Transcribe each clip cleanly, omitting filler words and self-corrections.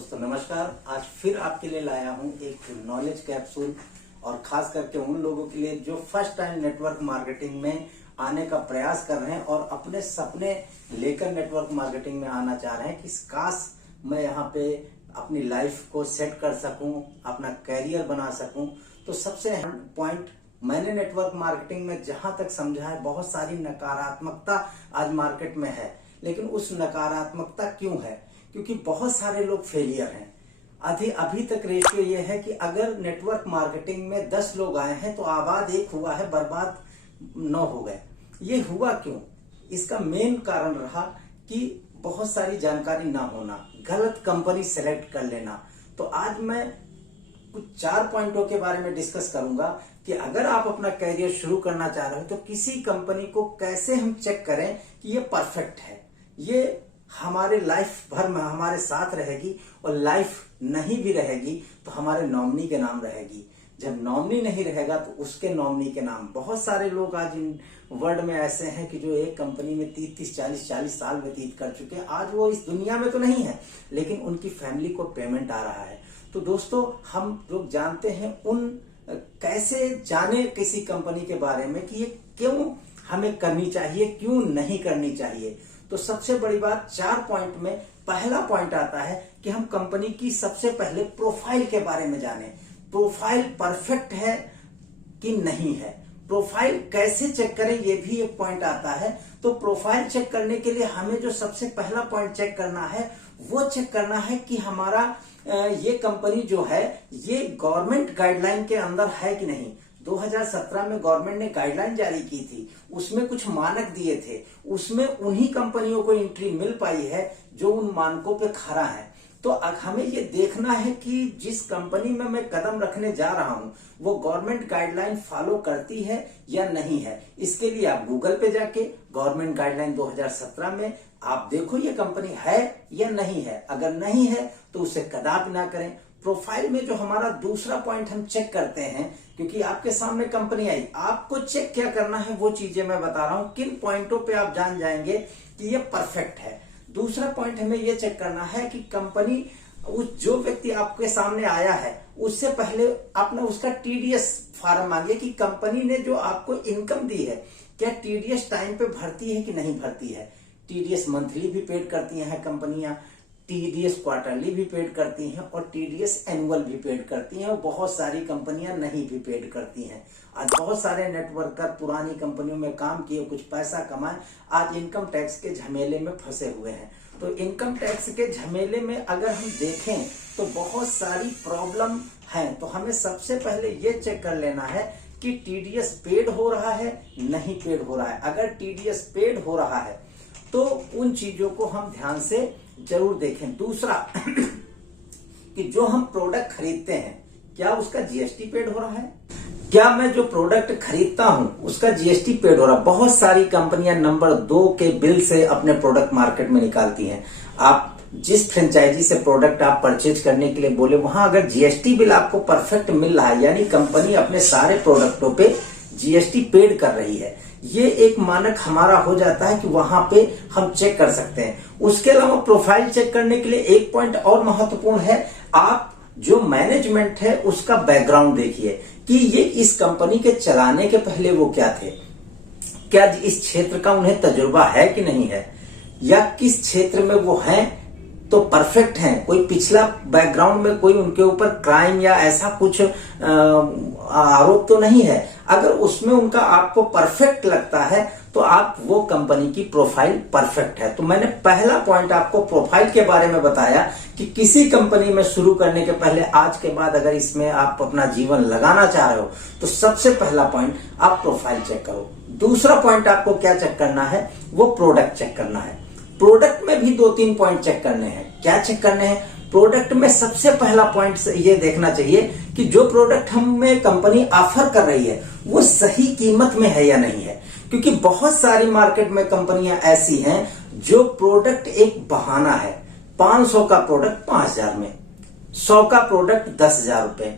दोस्तों नमस्कार। आज फिर आपके लिए लाया हूं एक नॉलेज कैप्सूल और खास करके उन लोगों के लिए जो फर्स्ट टाइम नेटवर्क मार्केटिंग में आने का प्रयास कर रहे हैं और अपने सपने लेकर नेटवर्क मार्केटिंग में आना चाह रहे हैं कि काश मैं यहाँ पे अपनी लाइफ को सेट कर सकूं, अपना कैरियर बना सकूं। तो सबसे पॉइंट मैंने नेटवर्क मार्केटिंग में जहां तक समझा है, बहुत सारी नकारात्मकता आज मार्केट में है। लेकिन उस नकारात्मकता क्यों है? क्योंकि बहुत सारे लोग फेलियर हैं। अभी तक रेशियो ये है कि अगर नेटवर्क मार्केटिंग में 10 लोग आए हैं तो आबाद 1 हुआ है, बर्बाद 9 हो गए। ये हुआ क्यों? इसका मेन कारण रहा कि बहुत सारी जानकारी ना होना, गलत कंपनी सेलेक्ट कर लेना। तो आज मैं कुछ 4 पॉइंटों के बारे में डिस्कस करूंगा कि अगर आप अपना कैरियर शुरू करना चाह रहे हो तो किसी कंपनी को कैसे हम चेक करें कि ये परफेक्ट है, ये हमारे लाइफ भर में हमारे साथ रहेगी, और लाइफ नहीं भी रहेगी तो हमारे नॉमिनी के नाम रहेगी। जब नॉमिनी नहीं रहेगा तो उसके नॉमिनी के नाम। बहुत सारे लोग आज इन वर्ल्ड में ऐसे हैं कि जो एक कंपनी में 30-40 साल व्यतीत कर चुके हैं। आज वो इस दुनिया में तो नहीं है, लेकिन उनकी फैमिली को पेमेंट आ रहा है। तो दोस्तों, हम लोग जानते हैं कैसे जाने किसी कंपनी के बारे में कि ये क्यों हमें करनी चाहिए, क्यों नहीं करनी चाहिए। तो सबसे बड़ी बात 4 पॉइंट में पहला पॉइंट आता है कि हम कंपनी की सबसे पहले प्रोफाइल के बारे में जाने। प्रोफाइल परफेक्ट है कि नहीं है, प्रोफाइल कैसे चेक करें, ये भी एक पॉइंट आता है। तो प्रोफाइल चेक करने के लिए हमें जो सबसे पहला पॉइंट चेक करना है वो चेक करना है कि हमारा ये कंपनी जो है ये गवर्नमेंट गाइडलाइन के अंदर है कि नहीं। 2017 में गवर्नमेंट ने गाइडलाइन जारी की थी, उसमें कुछ मानक दिए थे, उसमें उन्हीं कंपनियों को एंट्री मिल पाई है जो उन मानकों पे खरा है। तो हमें ये देखना है कि जिस कंपनी में मैं कदम रखने जा रहा हूं वो गवर्नमेंट गाइडलाइन फॉलो करती है या नहीं है। इसके लिए आप गूगल पे जाके गवर्नमेंट गाइडलाइन 2017 में आप देखो ये कंपनी है या नहीं है। अगर नहीं है तो उसे कदापि ना करें। प्रोफाइल में जो हमारा दूसरा पॉइंट हम चेक करते हैं, क्योंकि आपके सामने कंपनी आई, आपको चेक क्या करना है वो चीजें मैं बता रहा हूं। किन पॉइंटों पे आप जान जाएंगे कि ये परफेक्ट है। दूसरा पॉइंट हमें ये चेक करना है कि कंपनी जो व्यक्ति आपके सामने आया है उससे पहले आपने उसका टीडीएस फॉर्म मांगे कि कंपनी ने जो आपको इनकम दी है क्या टीडीएस टाइम पे भरती है कि नहीं भरती है। टीडीएस मंथली भी पेड करती हैं कंपनियां, टीडीएस क्वार्टरली भी पेड करती हैं और टीडीएस एनुअल भी पेड करती हैं। और बहुत सारी कंपनियां नहीं भी पेड करती हैं। आज बहुत सारे नेटवर्कर पुरानी कंपनियों में काम किए, कुछ पैसा कमाए, आज इनकम टैक्स के झमेले में फंसे हुए हैं। तो इनकम टैक्स के झमेले में अगर हम देखें तो बहुत सारी प्रॉब्लम है। तो हमें सबसे पहले ये चेक कर लेना है कि टीडीएस पेड हो रहा है, नहीं पेड हो रहा है। अगर टीडीएस पेड हो रहा है तो उन चीजों को हम ध्यान से जरूर देखें। दूसरा कि जो हम प्रोडक्ट खरीदते हैं क्या उसका जीएसटी पेड हो रहा है, क्या मैं जो प्रोडक्ट खरीदता हूं उसका जीएसटी पेड हो रहा है। बहुत सारी कंपनियां नंबर 2 के बिल से अपने प्रोडक्ट मार्केट में निकालती हैं। आप जिस फ्रेंचाइजी से प्रोडक्ट आप परचेज करने के लिए बोले वहां अगर जीएसटी बिल आपको परफेक्ट मिल रहा है, यानी कंपनी अपने सारे प्रोडक्टों पे जीएसटी पेड कर रही है, ये एक मानक हमारा हो जाता है कि वहां पे हम चेक कर सकते हैं। उसके अलावा प्रोफाइल चेक करने के लिए एक पॉइंट और महत्वपूर्ण है, आप जो मैनेजमेंट है उसका बैकग्राउंड देखिए कि ये इस कंपनी के चलाने के पहले वो क्या थे, क्या इस क्षेत्र का उन्हें तजुर्बा है कि नहीं है, या किस क्षेत्र में वो हैं तो परफेक्ट हैं। कोई पिछला बैकग्राउंड में कोई उनके ऊपर क्राइम या ऐसा कुछ आरोप तो नहीं है। अगर उसमें उनका आपको परफेक्ट लगता है तो आप वो कंपनी की प्रोफाइल परफेक्ट है। तो मैंने पहला पॉइंट आपको प्रोफाइल के बारे में बताया कि किसी कंपनी में शुरू करने के पहले आज के बाद अगर इसमें आप अपना जीवन लगाना चाह रहे हो तो सबसे पहला पॉइंट आप प्रोफाइल चेक करो। दूसरा पॉइंट आपको क्या चेक करना है वो प्रोडक्ट चेक करना है। प्रोडक्ट में भी 2-3 पॉइंट चेक करने हैं। क्या चेक करने हैं? प्रोडक्ट में सबसे पहला पॉइंट ये देखना चाहिए कि जो प्रोडक्ट हमें कंपनी ऑफर कर रही है वो सही कीमत में है या नहीं है। क्योंकि बहुत सारी मार्केट में कंपनियां ऐसी हैं जो प्रोडक्ट एक बहाना है। 500 का प्रोडक्ट 5000 में, 100 का प्रोडक्ट 10,000 रुपए,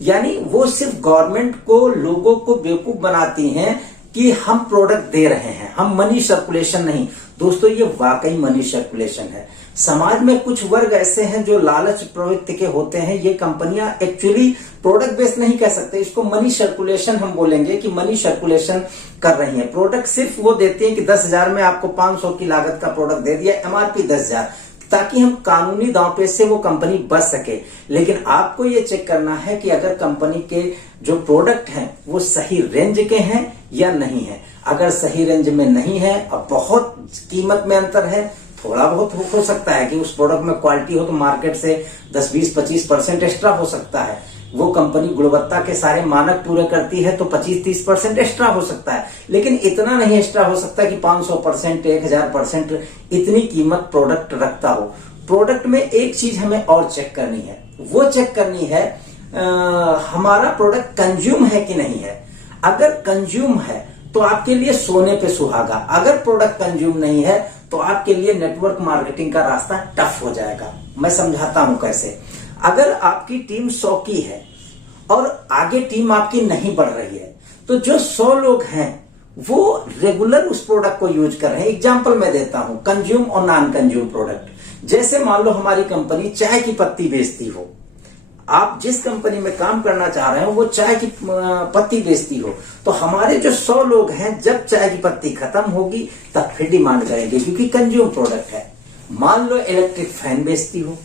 यानी वो सिर्फ गवर्नमेंट को, लोगों को बेवकूफ बनाती हैं कि हम प्रोडक्ट दे रहे हैं, हम मनी सर्कुलेशन नहीं। दोस्तों ये वाकई मनी सर्कुलेशन है। समाज में कुछ वर्ग ऐसे हैं जो लालच प्रवृत्ति के होते हैं। ये कंपनियां एक्चुअली प्रोडक्ट बेस्ड नहीं कह सकते, इसको मनी सर्कुलेशन हम बोलेंगे कि मनी सर्कुलेशन कर रही है। प्रोडक्ट सिर्फ वो देती है कि 10,000 में आपको 500 की लागत का प्रोडक्ट दे दिया, एमआरपी 10,000, ताकि हम कानूनी दांवपेच से वो कंपनी बच सके। लेकिन आपको ये चेक करना है कि अगर कंपनी के जो प्रोडक्ट हैं वो सही रेंज के हैं या नहीं है। अगर सही रेंज में नहीं है और बहुत कीमत में अंतर है, थोड़ा बहुत हो सकता है कि उस प्रोडक्ट में क्वालिटी हो तो मार्केट से 10, 20, 25% एक्स्ट्रा हो सकता है। वो कंपनी गुणवत्ता के सारे मानक पूरे करती है तो 25-30% एक्स्ट्रा हो सकता है, लेकिन इतना नहीं एक्स्ट्रा हो सकता कि 500%, 1000% इतनी कीमत प्रोडक्ट रखता हो। प्रोडक्ट में एक चीज हमें और चेक करनी है, वो चेक करनी है हमारा प्रोडक्ट कंज्यूम है कि नहीं है। अगर कंज्यूम है तो आपके लिए सोने पे सुहागा, अगर प्रोडक्ट कंज्यूम नहीं है तो आपके लिए नेटवर्क मार्केटिंग का रास्ता टफ हो जाएगा। मैं समझाता हूं कैसे। अगर आपकी टीम 100 की है और आगे टीम आपकी नहीं बढ़ रही है, तो जो 100 लोग हैं वो रेगुलर उस प्रोडक्ट को यूज कर रहे हैं। एग्जांपल मैं देता हूं, कंज्यूम और नॉन कंज्यूम प्रोडक्ट। जैसे मान लो हमारी कंपनी चाय की पत्ती बेचती हो, आप जिस कंपनी में काम करना चाह रहे हो वो चाय की पत्ती बेचती हो, तो हमारे जो 100 लोग हैं जब चाय की पत्ती खत्म होगी तब फिर डिमांड करेंगे, क्योंकि कंज्यूम प्रोडक्ट है। मान लो इलेक्ट्रिक फैन बेचती हो,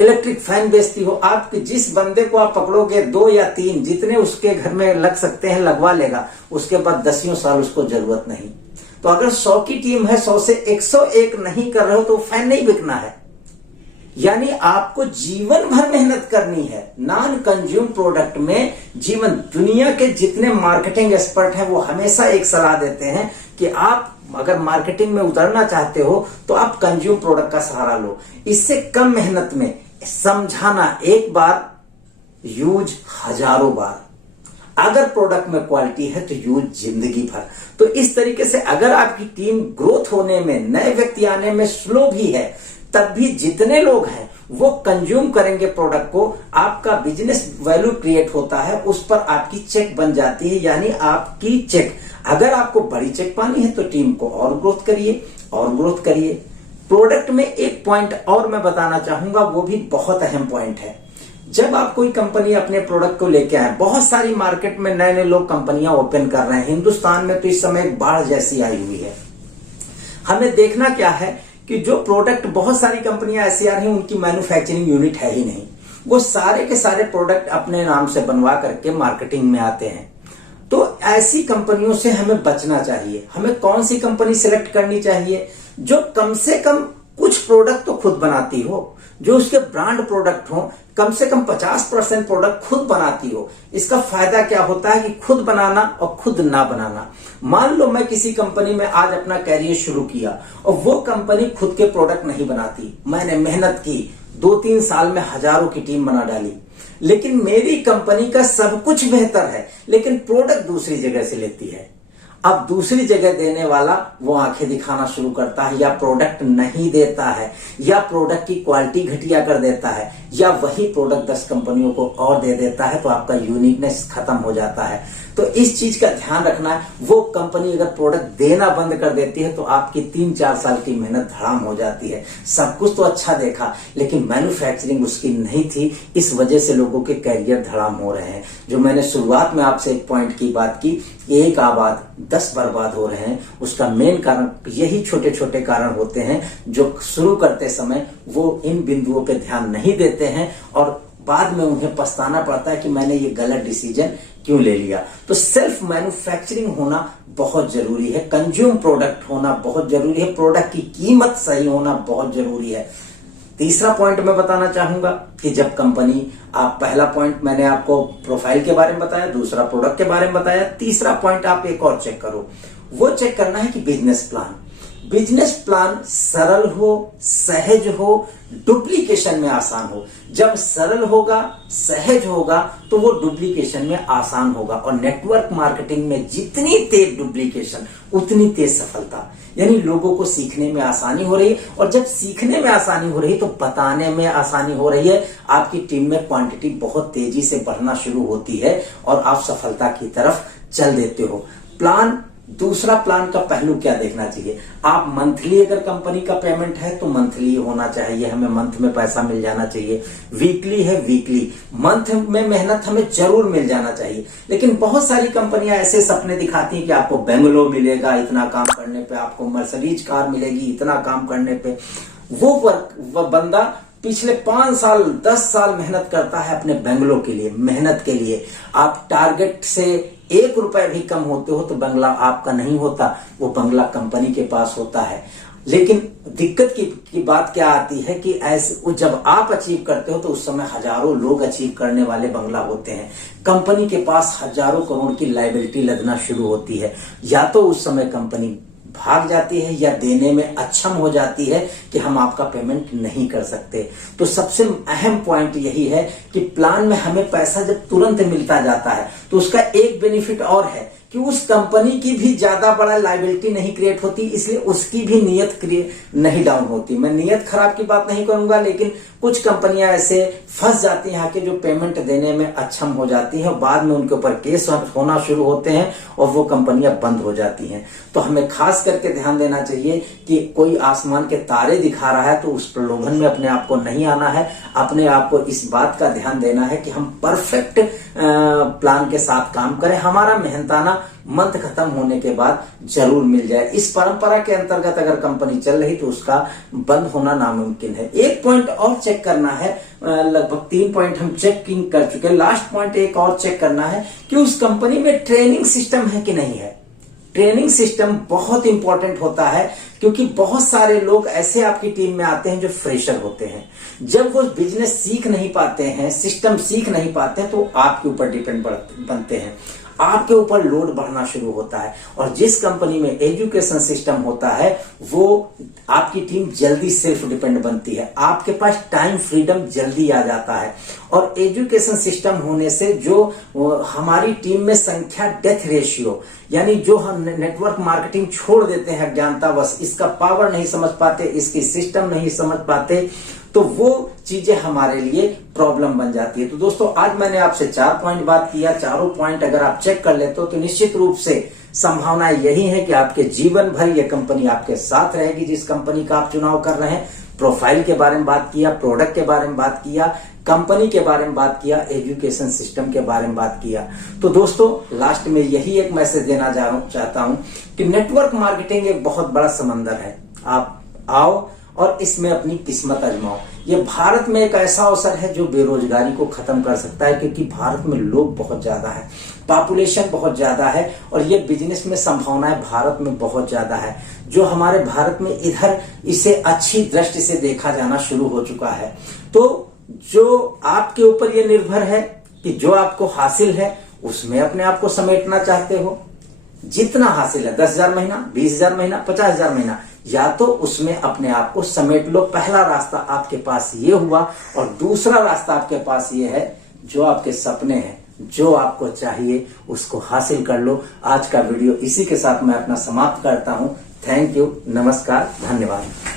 इलेक्ट्रिक फैन बेचती हो, आप जिस बंदे को आप पकड़ोगे 2 या 3 जितने उसके घर में लग सकते हैं लगवा लेगा, उसके बाद 10 साल उसको जरूरत नहीं। तो अगर 100 की टीम है, 100 से 101 नहीं कर रहे हो तो फैन नहीं बिकना है। यानी आपको जीवन भर मेहनत करनी है। नॉन कंज्यूम प्रोडक्ट में जीवन, दुनिया के जितने मार्केटिंग एक्सपर्ट हैं वो हमेशा एक सलाह देते हैं कि आप अगर मार्केटिंग में उतरना चाहते हो तो आप कंज्यूम प्रोडक्ट का सहारा लो। इससे कम मेहनत में समझाना एक बार, यूज हजारों बार। अगर प्रोडक्ट में क्वालिटी है तो यूज जिंदगी भर। तो इस तरीके से अगर आपकी टीम ग्रोथ होने में, नए व्यक्ति आने में स्लो भी है, तब भी जितने लोग हैं वो कंज्यूम करेंगे प्रोडक्ट को, आपका बिजनेस वैल्यू क्रिएट होता है, उस पर आपकी चेक बन जाती है। यानी आपकी चेक, अगर आपको बड़ी चेक पानी है तो टीम को और ग्रोथ करिए और ग्रोथ करिए। प्रोडक्ट में एक पॉइंट और मैं बताना चाहूंगा, वो भी बहुत अहम पॉइंट है। जब आप कोई कंपनी अपने प्रोडक्ट को लेके आए, बहुत सारी मार्केट में नए नए लोग कंपनियां ओपन कर रहे हैं। हिंदुस्तान में तो इस समय एक बाढ़ जैसी आई हुई है। हमें देखना क्या है कि जो प्रोडक्ट, बहुत सारी कंपनियां ऐसी आ रही हैं उनकी मैन्युफैक्चरिंग यूनिट है ही नहीं, वो सारे के सारे प्रोडक्ट अपने नाम से बनवा करके मार्केटिंग में आते हैं। तो ऐसी कंपनियों से हमें बचना चाहिए। हमें कौन सी कंपनी सिलेक्ट करनी चाहिए? जो कम से कम कुछ प्रोडक्ट तो खुद बनाती हो, जो उसके ब्रांड प्रोडक्ट हो, कम से कम 50% प्रोडक्ट खुद बनाती हो। इसका फायदा क्या होता है कि खुद बनाना और खुद ना बनाना। मान लो मैं किसी कंपनी में आज अपना कैरियर शुरू किया और वो कंपनी खुद के प्रोडक्ट नहीं बनाती, मैंने मेहनत की, 2-3 साल में हजारों की टीम बना डाली, लेकिन मेरी कंपनी का सब कुछ बेहतर है, लेकिन प्रोडक्ट दूसरी जगह से लेती है। अब दूसरी जगह देने वाला वो आंखें दिखाना शुरू करता है, या प्रोडक्ट नहीं देता है, या प्रोडक्ट की क्वालिटी घटिया कर देता है, या वही प्रोडक्ट 10 कंपनियों को और दे देता है, तो आपका यूनिकनेस खत्म हो जाता है। तो इस चीज का ध्यान रखना है। वो कंपनी अगर प्रोडक्ट देना बंद कर देती है तो आपकी 3-4 साल की मेहनत धड़ाम हो जाती है। सब कुछ तो अच्छा देखा, लेकिन मैन्युफैक्चरिंग उसकी नहीं थी, इस वजह से लोगों के कैरियर धड़ाम हो रहे हैं। जो मैंने शुरुआत में आपसे एक पॉइंट की बात की, 1 आबाद 10 बर्बाद हो रहे हैं, उसका मेन कारण यही छोटे छोटे कारण होते हैं जो शुरू करते समय वो इन बिंदुओं पे ध्यान नहीं देते हैं और बाद में उन्हें पछताना पड़ता है कि मैंने ये गलत डिसीजन क्यों ले लिया। तो सेल्फ मैन्युफैक्चरिंग होना बहुत जरूरी है, कंज्यूम प्रोडक्ट होना बहुत जरूरी है, प्रोडक्ट की कीमत सही होना बहुत जरूरी है। तीसरा पॉइंट मैं बताना चाहूंगा कि जब कंपनी, आप पहला पॉइंट मैंने आपको प्रोफाइल के बारे में बताया, दूसरा प्रोडक्ट के बारे में बताया, तीसरा पॉइंट आप एक और चेक करो, वो चेक करना है कि बिजनेस प्लान। बिजनेस प्लान सरल हो, सहज हो, डुप्लीकेशन में आसान हो। जब सरल होगा, सहज होगा, तो वो डुप्लीकेशन में आसान होगा। और नेटवर्क मार्केटिंग में जितनी तेज डुप्लीकेशन उतनी तेज सफलता। यानी लोगों को सीखने में आसानी हो रही है, और जब सीखने में आसानी हो रही है तो बताने में आसानी हो रही है। आपकी टीम में क्वांटिटी बहुत तेजी से बढ़ना शुरू होती है और आप सफलता की तरफ चल देते हो। प्लान दूसरा प्लान का पहलू क्या देखना चाहिए, आप मंथली अगर कंपनी का पेमेंट है तो मंथली होना चाहिए, हमें मंथ में पैसा मिल जाना चाहिए। वीकली है वीकली, मंथ में मेहनत हमें जरूर मिल जाना चाहिए। लेकिन बहुत सारी कंपनियां ऐसे सपने दिखाती हैं कि आपको बेंगलो मिलेगा इतना काम करने पे, आपको मर्सिडीज कार मिलेगी इतना काम करने पे। वो बंदा पिछले 5 साल 10 साल मेहनत करता है अपने बेंगलो के लिए, मेहनत के लिए। आप टारगेट से 1 रुपए भी कम होते हो तो बंगला आपका नहीं होता, वो बंगला कंपनी के पास होता है। लेकिन दिक्कत की बात क्या आती है कि ऐसे जब आप अचीव करते हो तो उस समय हजारों लोग अचीव करने वाले बंगला होते हैं, कंपनी के पास हजारों करोड़ की लायबिलिटी लगना शुरू होती है। या तो उस समय कंपनी भाग जाती है या देने में अक्षम हो जाती है कि हम आपका पेमेंट नहीं कर सकते। तो सबसे अहम पॉइंट यही है कि प्लान में हमें पैसा जब तुरंत मिलता जाता है तो उसका एक बेनिफिट और है कि उस कंपनी की भी ज्यादा बड़ा लायबिलिटी नहीं क्रिएट होती, इसलिए उसकी भी नीयत नहीं डाउन होती। मैं नीयत खराब की बात नहीं करूंगा, लेकिन कुछ कंपनियां ऐसे फंस जाती हैं यहाँ के जो पेमेंट देने में अक्षम हो जाती हैं, बाद में उनके ऊपर केस होना शुरू होते हैं और वो कंपनियां बंद हो जाती हैं। तो हमें खास करके ध्यान देना चाहिए कि कोई आसमान के तारे दिखा रहा है तो उस प्रलोभन में अपने आप को नहीं आना है। अपने आप को इस बात का ध्यान देना है कि हम परफेक्ट प्लान के साथ काम करें, हमारा मेहनताना मंथ खत्म होने के बाद जरूर मिल जाए। इस परंपरा के अंतर्गत अगर कंपनी चल रही तो उसका बंद होना नामुमकिन है। एक पॉइंट और चेक करना है, लगभग 3 पॉइंट हम चेकिंग कर चुके। लास्ट पॉइंट एक और चेक करना है कि उस कंपनी में ट्रेनिंग सिस्टम है कि नहीं है। ट्रेनिंग सिस्टम बहुत इंपॉर्टेंट होता है, क्योंकि बहुत सारे लोग ऐसे आपकी टीम में आते हैं जो फ्रेशर होते हैं। जब वो बिजनेस सीख नहीं पाते हैं, सिस्टम सीख नहीं पाते हैं, तो आपके ऊपर डिपेंड बनते हैं, आपके ऊपर लोड बढ़ना शुरू होता है। और जिस कंपनी में एजुकेशन सिस्टम होता है वो आपकी टीम जल्दी सेल्फ डिपेंड बनती है, आपके पास टाइम फ्रीडम जल्दी आ जाता है। और एजुकेशन सिस्टम होने से जो हमारी टीम में संख्या डेथ रेशियो, यानी जो हम नेटवर्क मार्केटिंग छोड़ देते हैं अज्ञानतावश, इसका पावर नहीं समझ पाते, इसकी सिस्टम नहीं समझ पाते, तो वो चीजें हमारे लिए प्रॉब्लम बन जाती है। तो दोस्तों आज मैंने आपसे 4 पॉइंट बात किया, चारों पॉइंट अगर आप चेक कर लेते हो तो निश्चित रूप से संभावना यही है कि आपके जीवन भर ये कंपनी आपके साथ रहेगी जिस कंपनी का आप चुनाव कर रहे हैं। प्रोफाइल के बारे में बात किया, प्रोडक्ट के बारे में बात किया, कंपनी के बारे में बात किया, एजुकेशन सिस्टम के बारे में बात किया। तो दोस्तों लास्ट में यही एक मैसेज देना चाहता हूं कि नेटवर्क मार्केटिंग एक बहुत बड़ा समंदर है। आप आओ और इसमें अपनी किस्मत आजमाओ। ये भारत में एक ऐसा अवसर है जो बेरोजगारी को खत्म कर सकता है, क्योंकि भारत में लोग बहुत ज्यादा है, पॉपुलेशन बहुत ज्यादा है और ये बिजनेस में संभावनाएं भारत में बहुत ज्यादा है। जो हमारे भारत में इधर इसे अच्छी दृष्टि से देखा जाना शुरू हो चुका है। तो जो आपके ऊपर ये निर्भर है कि जो आपको हासिल है उसमें अपने आप को समेटना चाहते हो। जितना हासिल है 10,000 महीना, 20,000 महीना, 50,000 महीना, या तो उसमें अपने आप को समेट लो। पहला रास्ता आपके पास ये हुआ और दूसरा रास्ता आपके पास ये है, जो आपके सपने हैं, जो आपको चाहिए उसको हासिल कर लो। आज का वीडियो इसी के साथ मैं अपना समाप्त करता हूं। थैंक यू, नमस्कार, धन्यवाद।